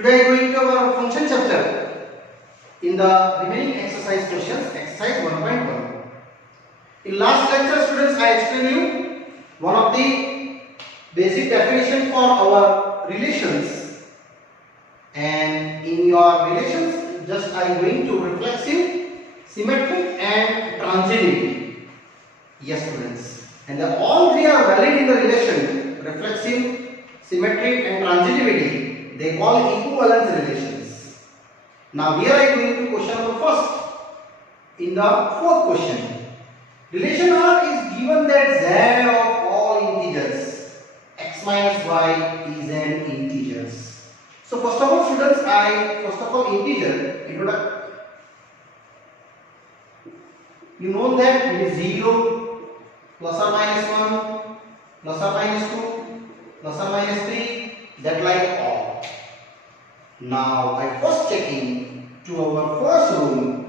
Today I am going to our function chapter. In the remaining exercise questions, exercise 1.1. In last lecture, students, I explained you one of the basic definition for our relations. And in your relations, just I am going to reflexive, symmetric, and transitive. Yes, students. And all three are valid in the relation: reflexive, symmetric, and transitivity. They call equivalence relations. Now here I am going to question number first. In the fourth question, relation R is given that z of all integers x minus y is an integer. So first of all, students, integer, you know that it is 0, plus or minus 1, plus or minus 2, plus or minus 3, that like all. Now I first checking to our first rule,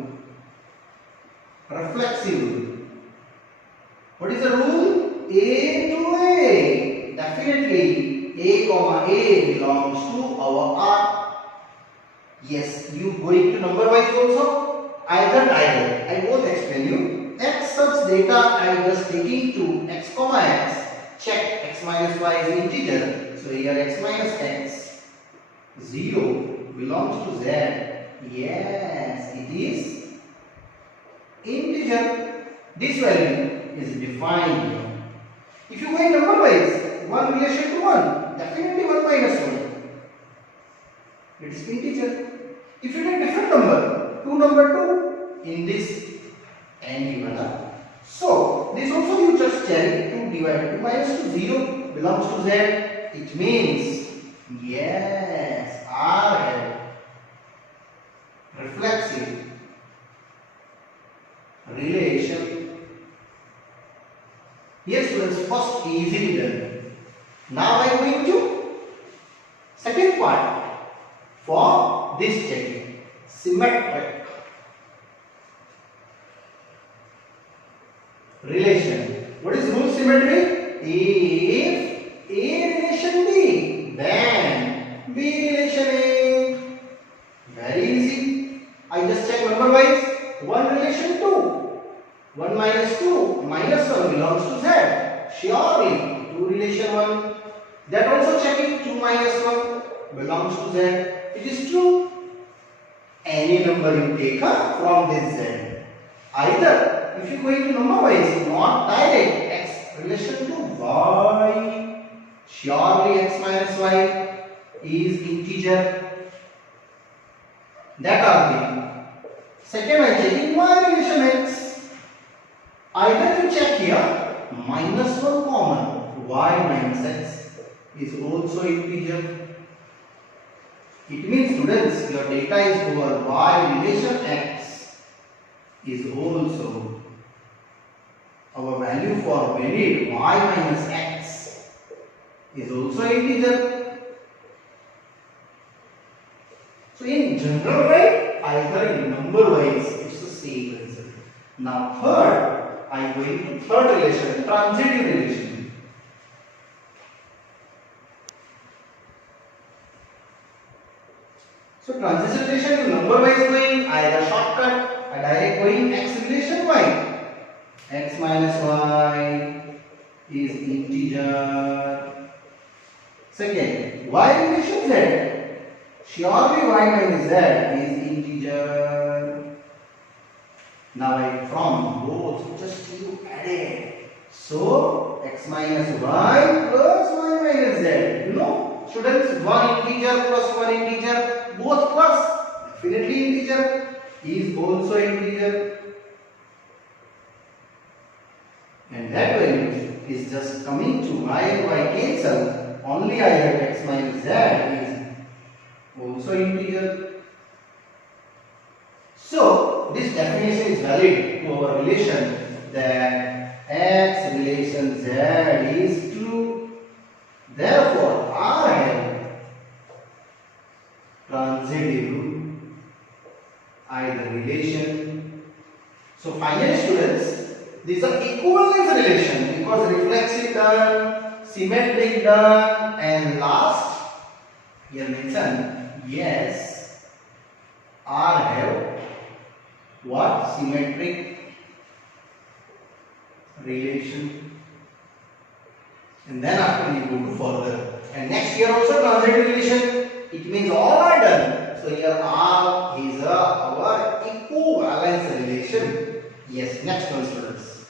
reflexive. What is the rule? A to A. Definitely A comma A belongs to our R. Yes, you going to number wise also? Either. I both explain you. X such data I just taking to x comma x. Check x minus y is integer. So here x minus x 0 belongs to z. Yes, it is integer. This value is defined here. If you go in number wise, 1 relation to 1, definitely 1 minus 1. It is integer. If you take different number, 2 number 2 in this and given up. So this also you just check 2 divided 2 minus 2 0 belongs to z. It means yes, R has reflexive relation. Here students, first easily done. Now I am going to second part for this checking, symmetric relation. What is rule symmetry? If A relation B, then B relation A. Very easy. I just check number wise. 1 relation 2. 1 minus 2 minus 1 belongs to Z. Surely 2 relation 1. That also checking 2 minus 1 belongs to Z. It is true. Any number you take from this Z. Either if you go into number wise, not direct x relation to y. Surely x minus y is integer. That are the second I checking y relation x. Either you check here minus 1 common, y minus x is also integer. It means students, your data is over y relation x is also our value for valid y minus x is also integer. So in general, right, either in number wise it's the same result. Now third, I am going to third relation, transitive relation. So transitive relation is number wise going, either shortcut, or direct going x relation y. X minus y is integer. Second, y relation z. Surely y minus z is integer. Now I from both just you added. So x minus y plus y minus z. You know, students, 1 integer plus 1 integer, both plus, definitely integer, is also integer. And that value is just coming to y and y cancel. Only I have x minus z is also integer. So this definition is valid to our relation that x relation z is true. Therefore R has transitive either relation. So finally students, these are equivalence relation because reflexive done, symmetric done, and last here mentioned yes, R have what? Symmetric relation. And then after we go to further. And next here also transitive relation. It means all are done. So here R is our equivalence relation. Yes, next one students.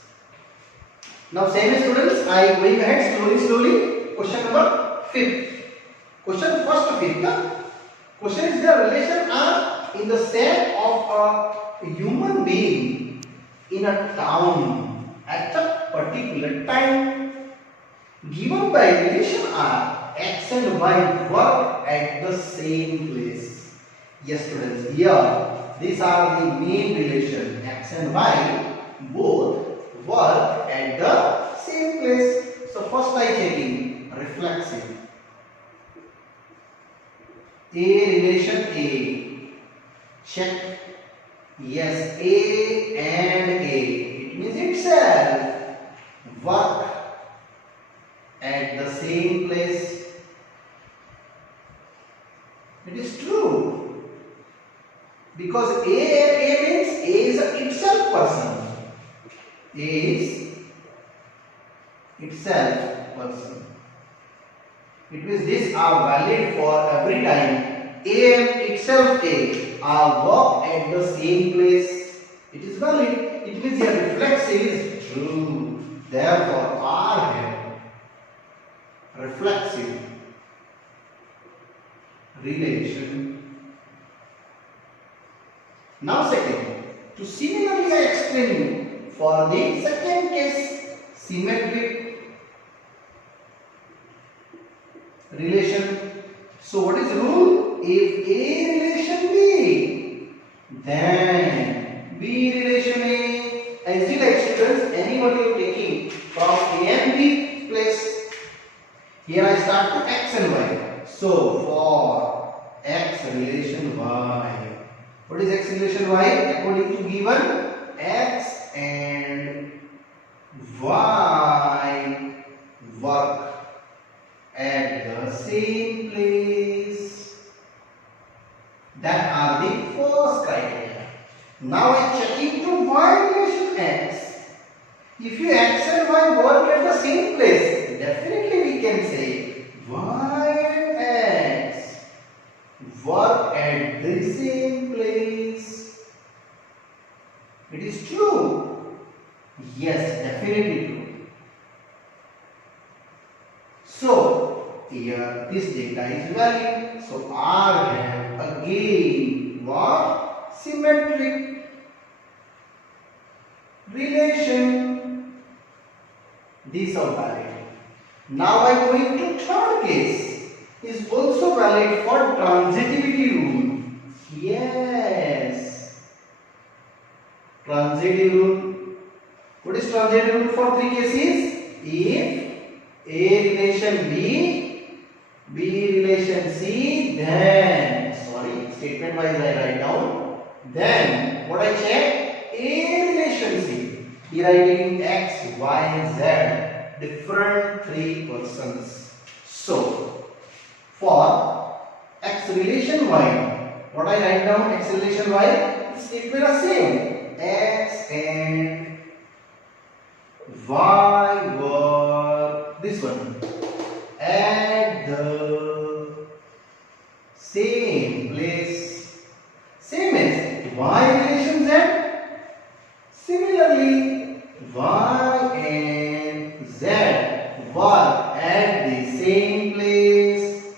Now same students, I am going ahead slowly. Question number 5th. Question first 5th. Question is the relation are in the set of a human being in a town at a particular time. Given by relation R, X and Y work at the same place. Yes students, here these are the main relation. X and Y both work at the same place. So first I checking reflexive. A relation A. Check. Yes, A and A. It means itself work at the same place. It is true. Because A and A means A is itself person. A is itself person. It means these are valid for every time. A and itself A are work at the same place. It is valid. It means your reflexive is true. Therefore, R have reflexive relation. Now second, to similarly I explain you for the second case symmetric relation. So what is the rule? If A relation B, then B relation A. As you like students, anybody you taking from A and B place. Here I start to X and Y. So for X relation Y. What is X relation Y? According to given, X and Y work at the same place. That are the first criteria. Now I check into Y relation X. If you X and Y work at the same place, definitely we can say Y and X work at the same place. It is true. Yes, definitely true. So here this data is valid. So R have again what? Symmetric relation. These are valid. Now I am going to third case. Is also valid for transitivity rule. Yes. Transitive rule. What is transitive rule for three cases? If A relation B, B relation C, then statement wise I write down. Then what I check? A relation C. Here I taking X, Y, and Z, different three persons. So for X relation Y, what I write down? X relation Y, statement are same. X and Y were this one at the same place. Same as Y relation Z. Similarly, Y and Z work at the same place.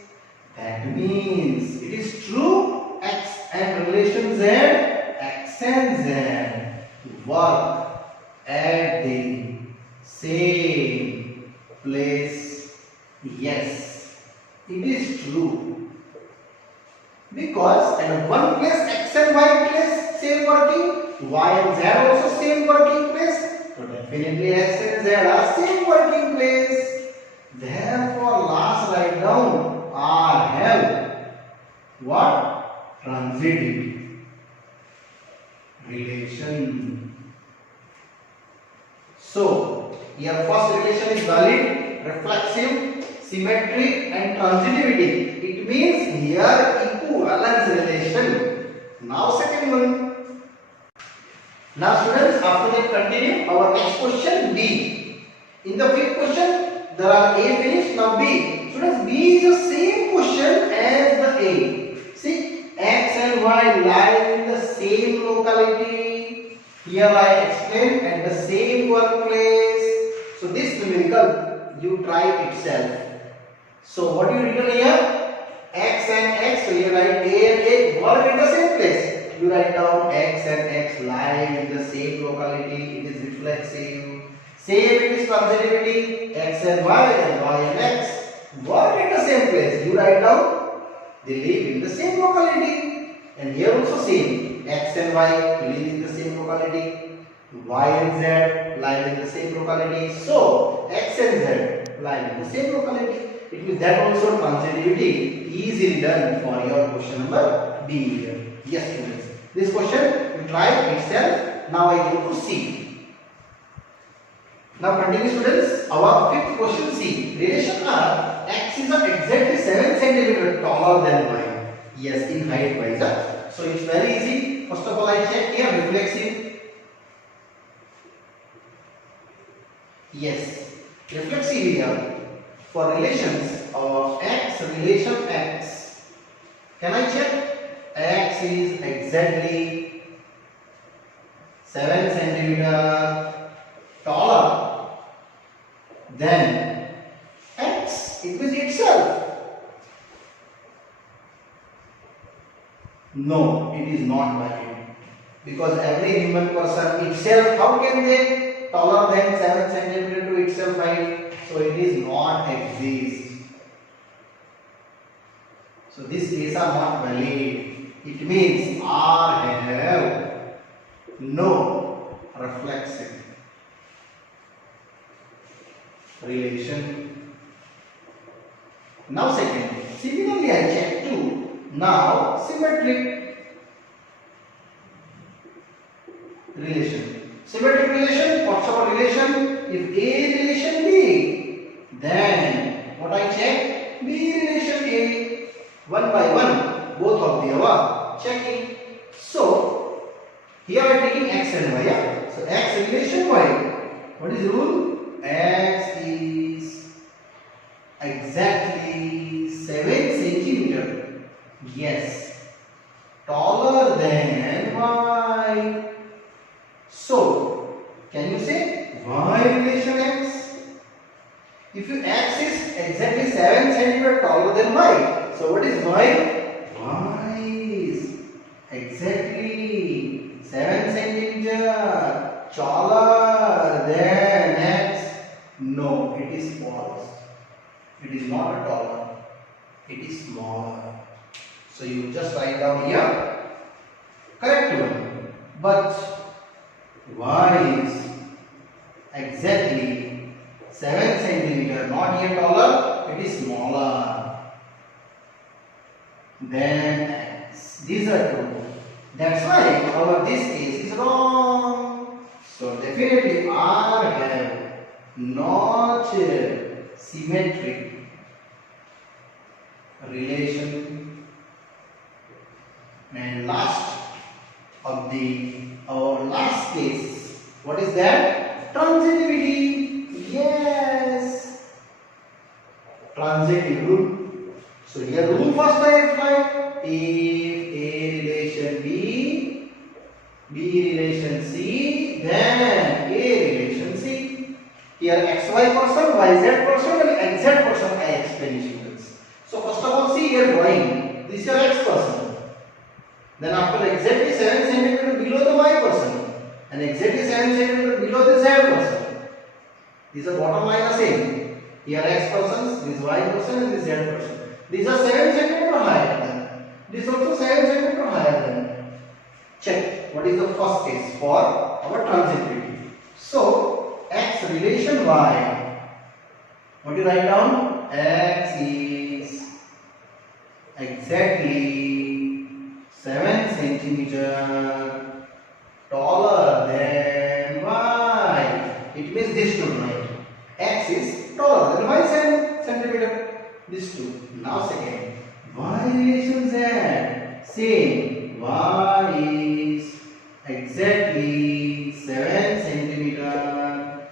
That means it is true. X and relation Z, X and Z work at the same place. Yes, it is true. Because at one place X and Y place same working, Y and Z also same working place. So definitely X and Z are same working place. Therefore last write down R have what? Transitive relation. So here first relation is valid, reflexive, symmetric and transitivity. It means here equivalence relation. Now second one. Now students, after that continue our next question B. In the fifth question there are A finished, now B. Students, B is the same question as the A. See, X and Y lie in the same locality. Here I explained at the same workplace. So this numerical you try itself. So what you written here? X and X. So you write A and A work in the same place. You write down X and X lie in the same locality. It is reflexive. Same it is transitivity. X and Y and X work in the same place. You write down they live in the same locality. And here also same. X and Y live in the same locality. Y and Z lie in the same locality. So X and Z lie in the same locality. It means that also transitivity easily done for your question number B here. Yes students. This question you try itself. Now I go to C. Now continue students. Our fifth question C. Relation R. X is exactly 7 cm taller than Y. Yes, in height wise. So it's very easy. First of all I check here reflexive. Yes, reflexive here. For relations of X, relation X. Can I check? X is exactly 7 cm taller than X. It means itself. No, it is not valid. Because every human person itself, how can they taller than 7 cm to itself height? So it is not exist. So these cases are not valid. It means R have no reflexive relation. Now second, similarly I check 2. Now symmetric relation. Symmetric relation, what's our relation? If A is relation B, then what I check? B relation A. One by one, both of the above. Checking. So here I am taking X and Y. Yeah? So X relation Y. What is the rule? X is exactly 7 centimeter. Yes. Taller than Y. So can you say Y relation X? If your X is exactly 7 centimeter taller than Y. So what is Y? Y is exactly 7 centimeter taller than X. No, it is false. It is not taller. It is smaller. So you just write down here correct one. But Y is exactly 7 centimeter, not yet taller. It is smaller than X. These are true. That's why our this case is wrong. So definitely R have not symmetric relation. And last of our last case, what is that? Transitivity. Yes, transitive rule. So here rule first I apply. If A relation B, B relation C, then A relation C. Here XY person, YZ person and XZ person I explain students. So first of all see here drawing. This is your X person. Then after exactly 7 cm below the Y person and exactly 7 cm below the Z person. These are bottom line are same. Here X persons, this Y person and this Z person. These are 7 cm higher than. This also 7 cm higher than. Check what is the first case for our transitivity. So X relation Y. What do you write down? X is exactly 7 centimeter taller than Y. It means this should write. X is taller than Y, centimeter. These two. Now second, y relation z. Same. Y is exactly 7 centimeter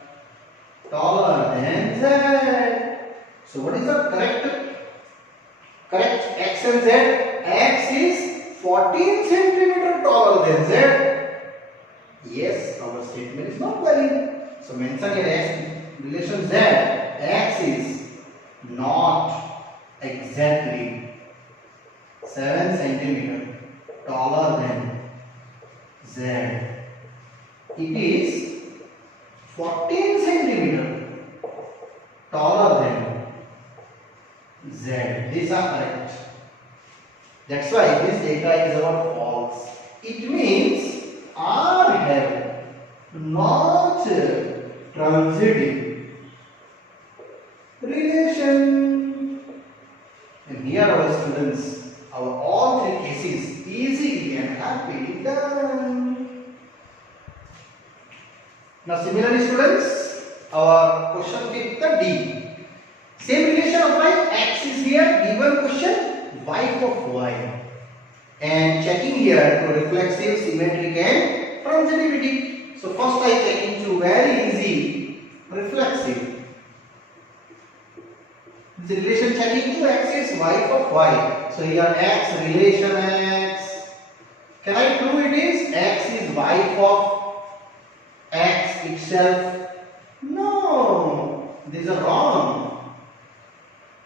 taller than z. So what is the correct x and z? X is 14 centimeter taller than z. Yes, our statement is not valid. So mention here x relation z. X is not exactly 7 centimeter taller than z. It is 14 centimeter taller than z. These are correct. That's why this data is our false. It means R have not transitive relation. And here our students, our all three cases easily and happily done. Now similarly students, our question with the D. Same relation applies. X is here, given question, y of y. And checking here for reflexive, symmetric and transitivity. So first I check into very easy, reflexive. The relation checking to x is y of y. So here x relation x. Can I prove it is x is y of x itself? No, these are wrong.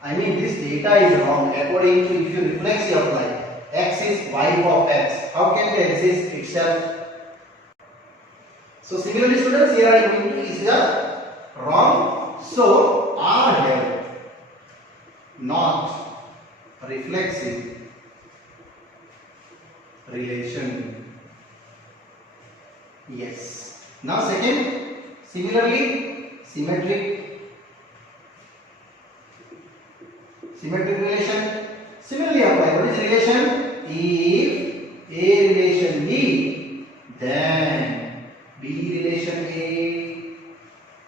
I mean this data is wrong according to if you reflexive apply. X is y of x. How can it exist itself? So similarly students, here I am going to is the wrong. So R here not reflexive relation. Yes. Now second, similarly symmetric relation. Similarly apply. What is relation? If A relation B, then B relation A.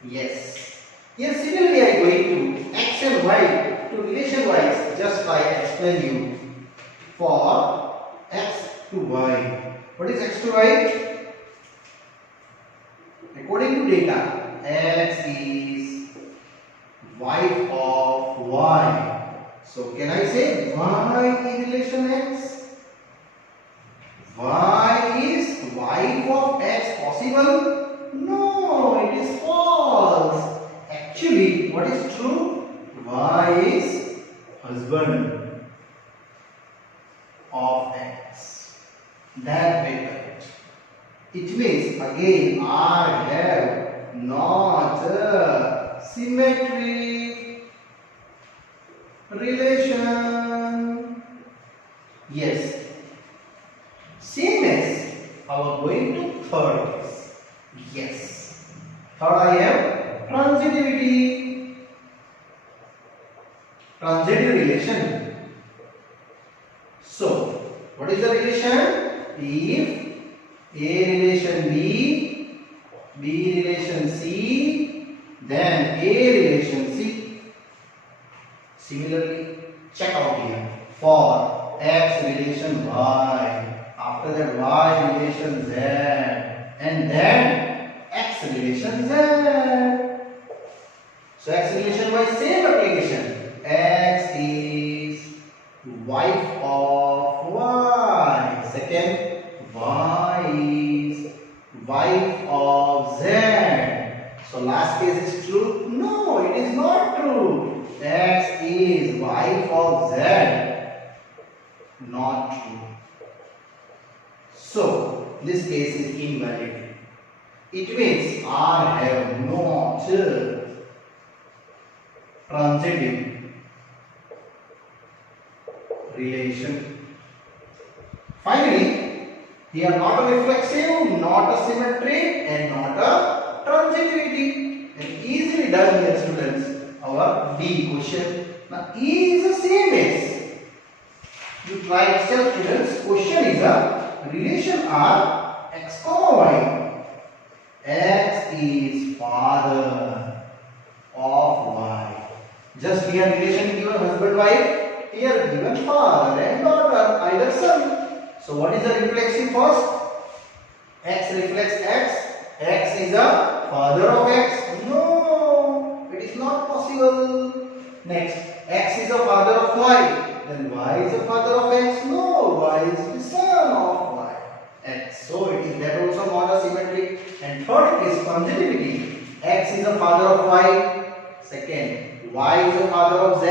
Yes. Yes, similarly I am going to x and y to relation wise just by explain you for x to y. What is x to y? According to data, x is wife of y. So can I say y in relation x? Y is wife of x possible? No, it is false. Actually, what is true? Y is husband of x. That way correct. It means again R have not a symmetric relation. Yes. Same as our going to third case. Yes. Third I have transitive relation. So what is the relation? If A relation B, B relation C, then A relation C. Similarly, check out here for X relation Y, after that Y relation Z, and then X relation Z. So X relation Y, same application. X is wife of Y. Second, Y is wife of Z. So last case is true? No, it is not true. X is wife of Z. Not true. So this case is invalid. It means R have not transitive relation. Finally, here not a reflexive, not a symmetric, and not a transitivity. And easily done here students, our D question. Now E is the same as. You try itself students. Question is a relation R x comma y. X is father of y. Just here given wife, here given father and daughter, either son. So what is the reflexive first? X reflects X. X is a father of X. No, it is not possible. Next, X is a father of Y. Then Y is a father of X. No, Y is the son of Y. X. So it is that also not a symmetry. And third is conjugativity. X is a father of Y. Second, Y is a father of Z.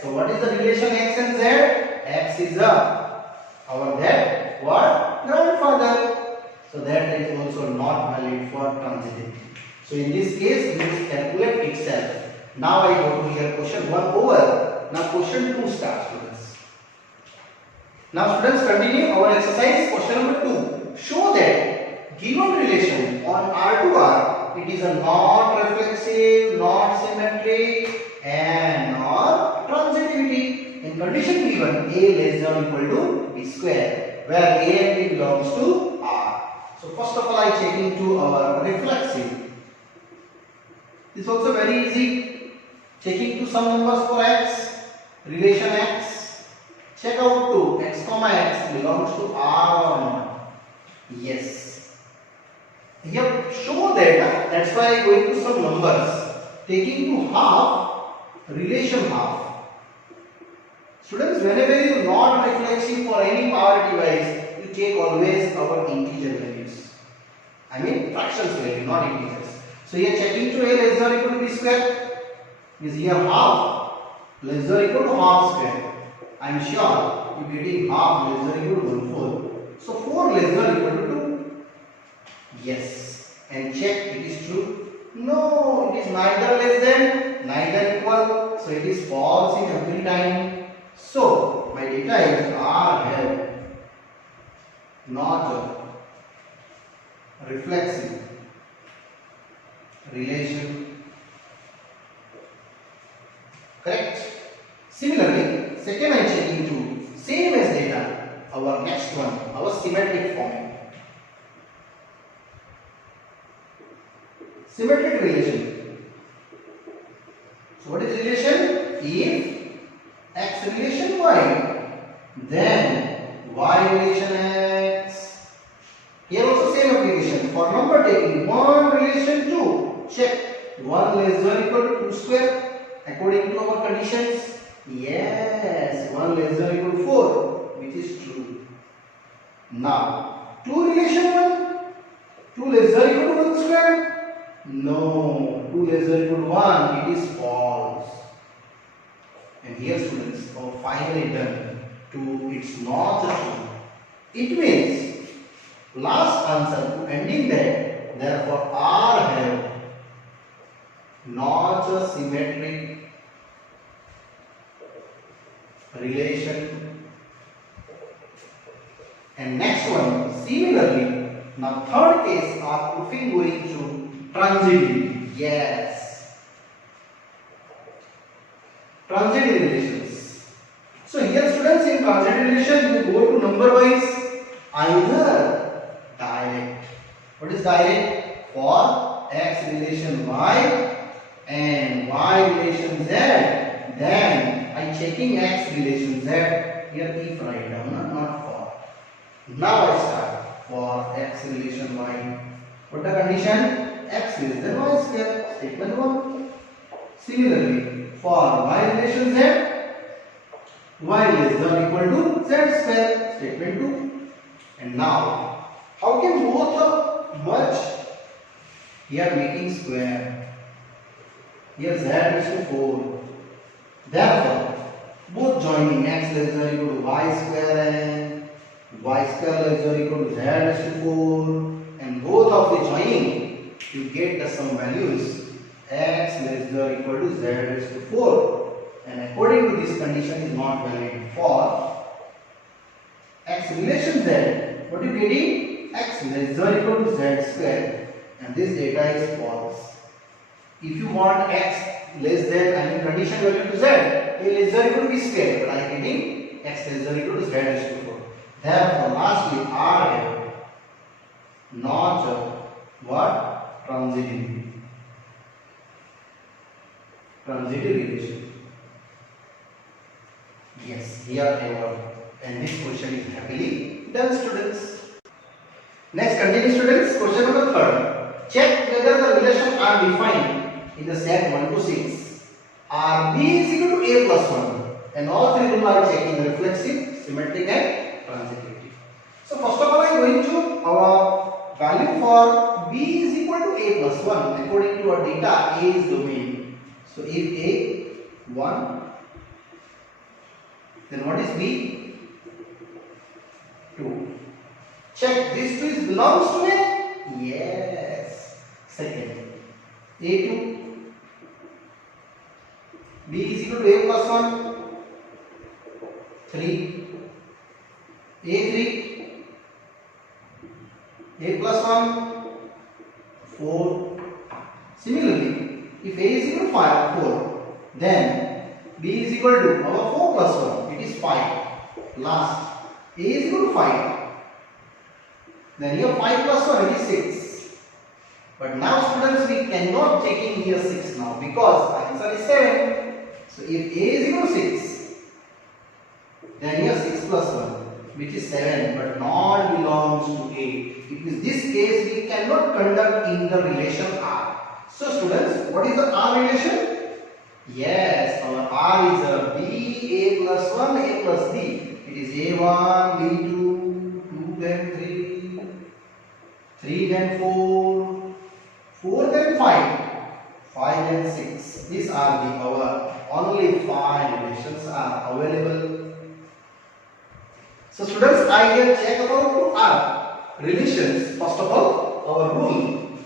So what is the relation X and Z? X is our dad, what? Grandfather. So that is also not valid for transitive. So in this case, we will calculate itself. Now I go to here question 1 over. Now question 2 starts with us. Now students, continue our exercise. Question number 2. Show that given relation on R to R, it is a not reflexive, not symmetric and not transitivity. In condition given, A less than or equal to B square, where A and B belongs to R. So first of all, I check into our reflexive. This is also very easy. Checking to some numbers for X, relation X. Check out to X comma X belongs to R or not. Yes. Here show that. That's why I go into some numbers. Taking to half, relation half. Students, whenever you not reflexive for any power device, you take always our integer values. I mean fractions value, not integers. So here checking to A less than or equal to B square is here half less than or equal to half square. I am sure you are getting half less than or equal to 1/4. So 4 less than or equal to 2. Yes. And check it is true. No, it is neither less than, neither equal. So it is false in every time. So my data is R have not reflexive relation. Correct. Similarly, second I am checking to same as data. Our next one, our symmetric format. Symmetric relation. So what is relation? If X relation Y, then Y relation X. Here also same application. For number taking 1 relation 2, check 1 less than or equal to 2 square according to our conditions. Yes, 1 less than or equal to 4, which is true. Now 2 relation 1, 2 less than or equal to 1 square. No, 2 less than or equal to 1, it is false. And here students, our finally done to it's not true. It means last answer to ending that, therefore R have not a symmetric relation. And next one, similarly, now third case are proofing going to transitivity. Yes. Transitive relations. So here students, in transitive relation you go to number wise, either direct. What is direct? For X relation Y and Y relation Z, then I checking X relation Z. Here if write down, not for. Now I start for X relation Y. What the condition? X less than Y square. Statement 1. Similarly, for Y relation Z, Y less than or equal to Z square. Statement 2. And now, how can both merge? Here making square. Here Z is to 4. Therefore, both joining X less than or equal to Y square and Y square less than or equal to Z is to 4. And both of the joining, you get the sum values. X less than or equal to Z is to 4. And according to this condition is not valid for X relation Z. What you getting? X less than or equal to Z square. And this data is false. If you want X less than, I mean condition value to Z, A less than or equal to B square. But I am getting X less than or equal to Z is to 4. Therefore, lastly, R have not what? Transitive. Transitive relation. here ever. And this question is happily done, students. Next, continue, students. Question number 3. Check whether the relations are defined in the set 1 to 6 are b is equal to a plus 1, and all three rules are checking the reflexive, symmetric, and transitivity. So first of all, I am going to our value for b is equal to a plus 1 according to our data. A is domain. So if a 1, then what is b? 2. Check this 2 is belongs to a? Yes. Second, a2, b is equal to a plus 1, 3, a3, a plus 1, 4. Similarly, if a is equal to 4, then b is equal to our 4 plus 1, it is 5. Last, a is equal to 5. Then here 5 plus 1, it is 6. But now, students, we cannot take in here 6 now because answer is 7. So if a is equal to 6, then here 6 plus 1, which is 7, but not belongs to a. In this case, we cannot conduct in the relation R. So, students, what is the R relation? Yes, our R is a b, a plus 1, a plus b. It is a1, b2, 2 then 3, 3 then 4, 4 then 5, 5 then 6. These are the our only 5 relations are available. So students, I will check about our relations. First of all, our rule.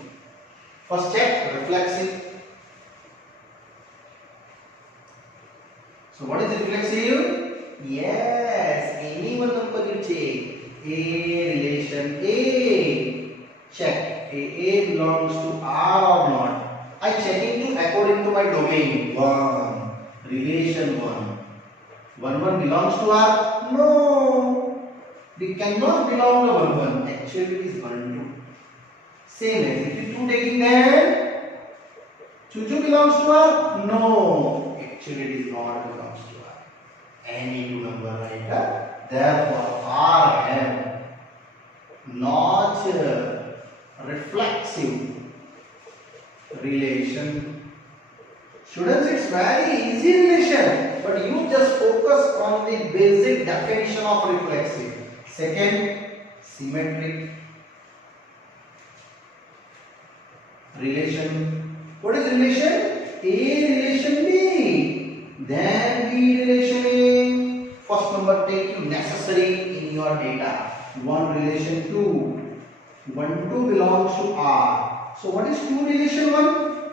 First check reflexive. So what is reflexive? Yes, any one number you take. A relation A. Check A belongs to R or not. I check into according to my domain. 1. Relation 1. 1 belongs to R? No. We cannot belong to 1. Actually it is 1 2. Same as if you 2 taking then 2 belongs to R? No. Actually it is not belongs to R. Any 2 number like that. Therefore R have not reflexive relation. Students, it's very easy relation, but you just focus on the basic definition of reflexive. Second, symmetric relation. What is relation? A relation B, then B relation A. First number take you necessary in your data. 1 relation 2. 1 2 belongs to R. So what is 2 relation 1?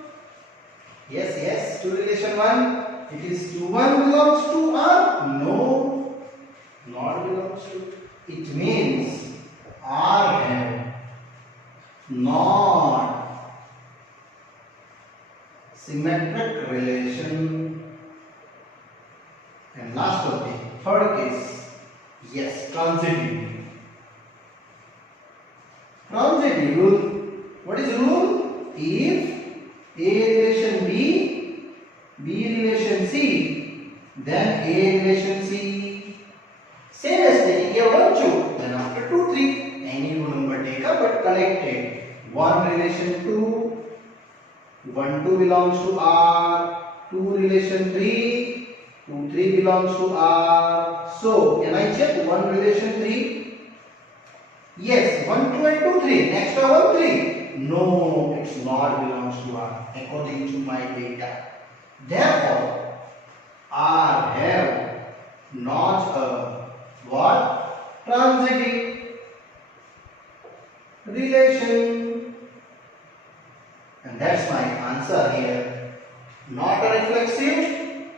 Yes, 2 relation 1. It is 2 1 belongs to R? No, not belongs to. It means R have not symmetric relation. And last of the third case, yes, transitive. Transitive rule. What is the rule? If A relation B, B relation C, then A relation C. Same as taking here 1 2, then after 2 3. Any 2 number take up but connected. 1 relation 2, 1 2 belongs to R, 2 relation 3, 2 3 belongs to R. So can I check 1 relation 3? Yes, 1 2 and 2 3. Next one 3. No, it's not belongs to R according to my data. Therefore, R have not a what? Transitive relation. And that's my answer here. Not a reflexive,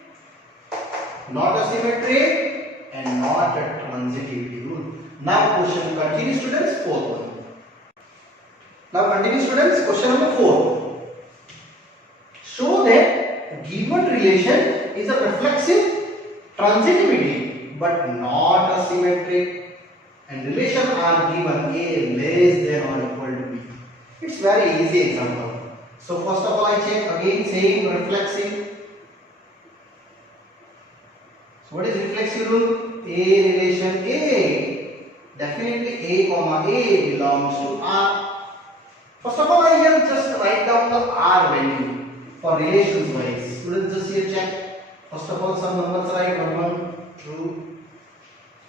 not a symmetric, and not a transitive rule. Now question continue, students. Fourth one. Now continue, students. Question number 4. Show that given relation is a reflexive transitivity but not a symmetric, and relation are given A less than or equal to B. It's very easy example. So first of all I check again same reflexive. So what is reflexive rule? A relation A. Definitely A comma A belongs to R. First of all, I here just write down the R value for relations wise. Students just here check. First of all, some numbers write 1 1 true,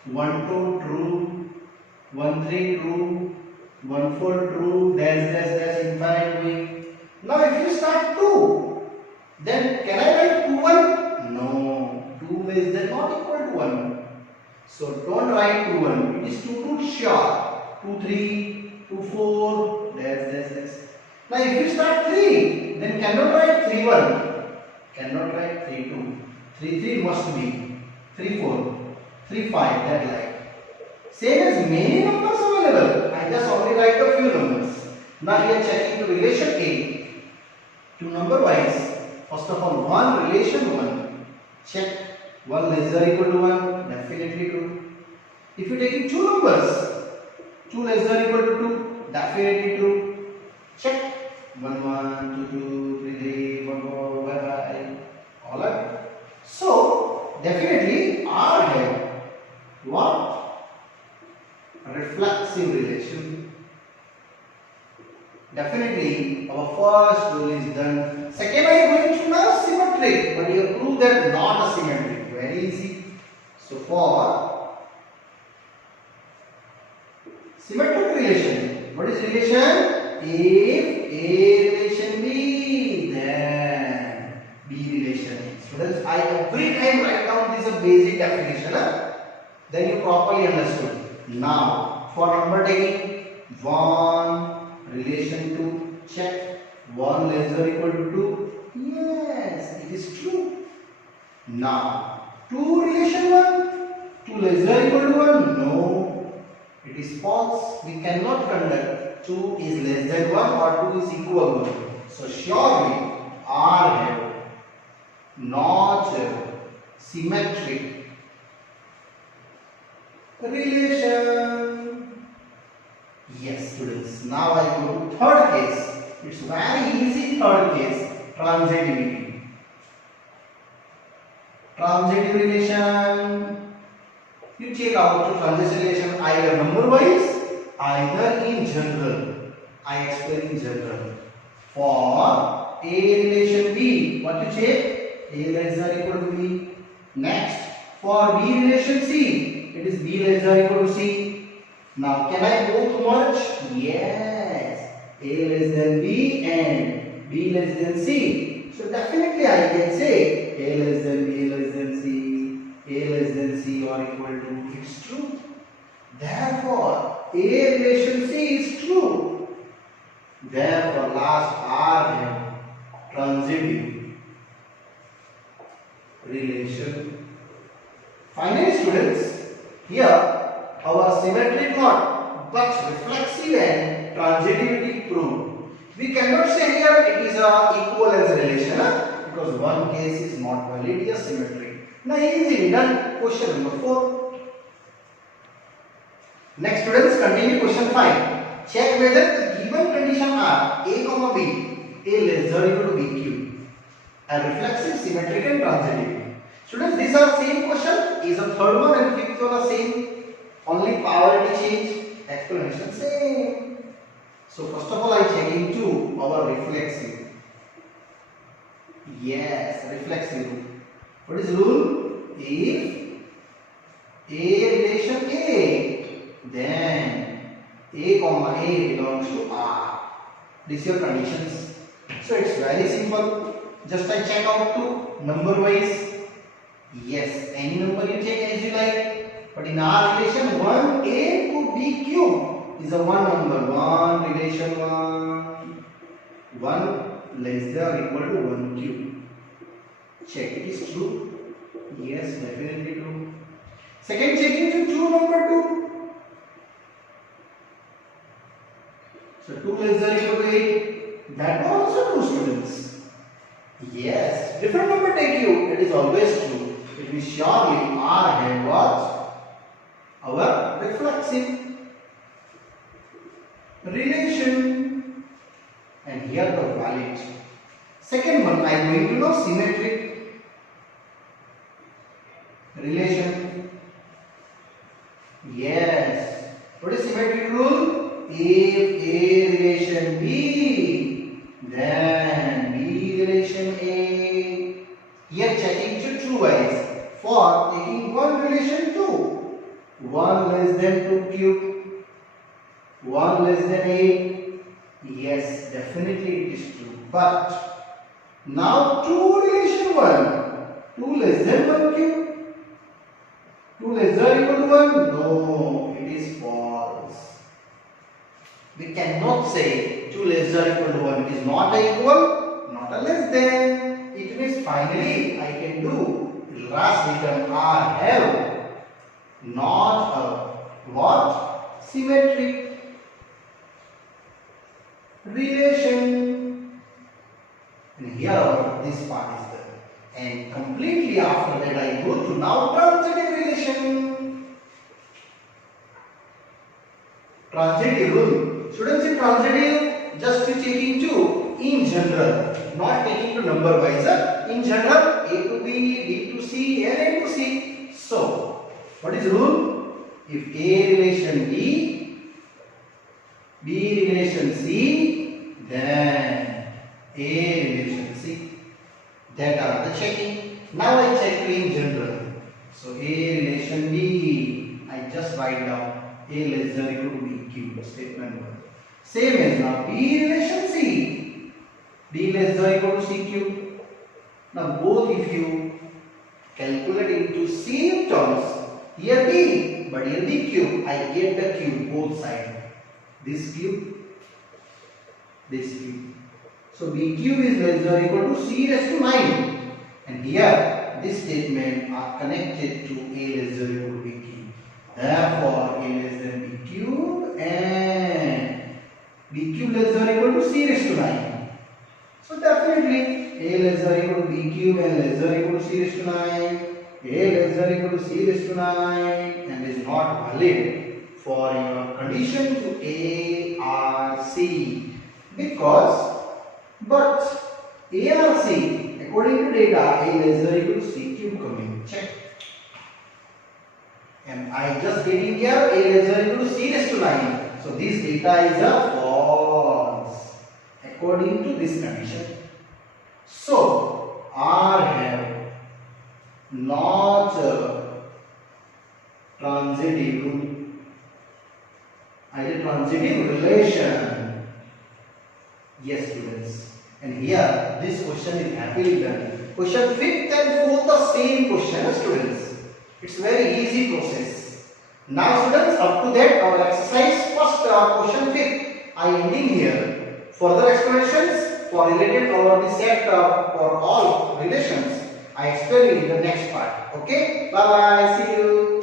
1 2 true, 1 3 true, 1 4 true, dash dash dash infinite going. Now if you start 2, then can I write 2 1? No, 2 less than not equal to 1. So don't write 2 1. It is 2 2 sure. 2 3, 2 4, dash dash dash. Now if you start 3, then cannot write 3 1. Cannot write 3 2. 3 3 must be 3 4, 3 5, that like. Same as many numbers available. I just only write a few numbers. Now we are checking the relation A to number wise. First of all, 1 relation 1. Check 1 less than or equal to 1. Definitely true. If you take in 2 numbers, 2 less than or equal to 2. Definitely true. Check 1 1 2 2 3 3 4 4 5 5. Alright. So definitely R have what? Reflexive relation. Definitely our first rule is done. Second I am going to now symmetric, but you prove that not a symmetric. Very easy. So for symmetric relation, what is relation? If A relation B, then B relation. Students, I every time write down this a basic definition. Then you properly understood. Now for number taking 1 relation 2, check 1 less than or equal to 2. Yes, it is true. Now 2 relation 1, 2 less than or equal to 1. No, it is false. We cannot conduct 2 is less than 1 or 2 is equal to 1. So surely R have not symmetric relation. Yes, students. Now I go to third case. It's very easy. Third case, transitivity. Transitive relation. You check out the transitive relation either number wise, either in general. I explain in general. For A relation B, what you check? A less than or equal to B. Next, for B relation C, it is B less than or equal to C. Now, can I both merge? Yes. A less than B and B less than C. So definitely I can say A less than B less than C, A less than C or equal to. It's true. Therefore, A relation C is true. Therefore, last R have transitive relation. Finally, students, here our symmetric not but reflexive and transitivity proved. We cannot say here it is a equivalence relation because one case is not valid here symmetric. Now easily done. Question number 4. Next students, continue question 5. Check whether the given condition are A comma B, A less than or equal to BQ, are reflexive, symmetric and transitive. Students, these are same question. Is a third one and fifth one are same. Only polarity change, explanation same. So first of all I check into our reflexive. Yes, reflexive rule. What is rule? If A relation A, then A comma A belongs to R. These are your conditions. So it's very simple. Just I check out to number wise. Yes, any number you take as you like. But in our relation 1A to BQ is a 1 number. 1 relation 1. 1 less than or equal to 1Q. Check it is true. Yes, definitely true. Second checking to true number 2. So 2 less than or equal to 8. That was also true, students. Yes, different number take you. It is always true. It will surely R have what? Our reflexive relation, and here the valid. Second one I am going to know symmetric relation. Yes. What is symmetric rule? If A relation B, then B relation A. Here checking to true wise. For taking one relation 2, 1 less than 2 cube, 1 less than 8. Yes, definitely it is true. But now 2 relation 1, 2 less than 1 cube, 2 less than or equal to 1? No, it is false. We cannot say 2 less than or equal to 1. It is not a equal, not a less than. It means finally I can do last written R have not a what? Symmetric relation. And here this part is there. And completely after that I go to now transitive relation. Transitive rule. Students, in transitive, just to take into in general, not taking to number wise. In general, A to B, B to C, and A to C. So, what is the rule? If A relation B, B relation C, then A relation C. That are the checking. Now I check in general. So A relation B, I just write down A less than or equal to B cube, statement 1. Same as now B relation C, B less than or equal to C cube. Now both if you calculate into C terms, here B, but here B cube, I get the cube both sides. This cube, this cube. So B cube is less than or equal to C raised to 9. And here this statement are connected to A less than or equal to B cube. Therefore A less than B cube and B cube less than or equal to C raised to 9. So definitely A less than or equal to B cube and less than or equal to C raised to 9. A less than or equal to C raised to 9 and is not valid for your condition to A or C. Because but A or C, according to data, A less than or equal to C cube coming. Check. And I just getting here A less than or equal to C raised to 9. So this data is a false according to this condition. So R have not a transitive, either transitive relation. Yes, students. And here this question is happily done. Question 5th and 4th the same question, students. It's very easy process. Now students, up to that our exercise first question 5th I ending here. Further explanations for related over the set for all relations I explain in the next part. Okay, bye bye, see you.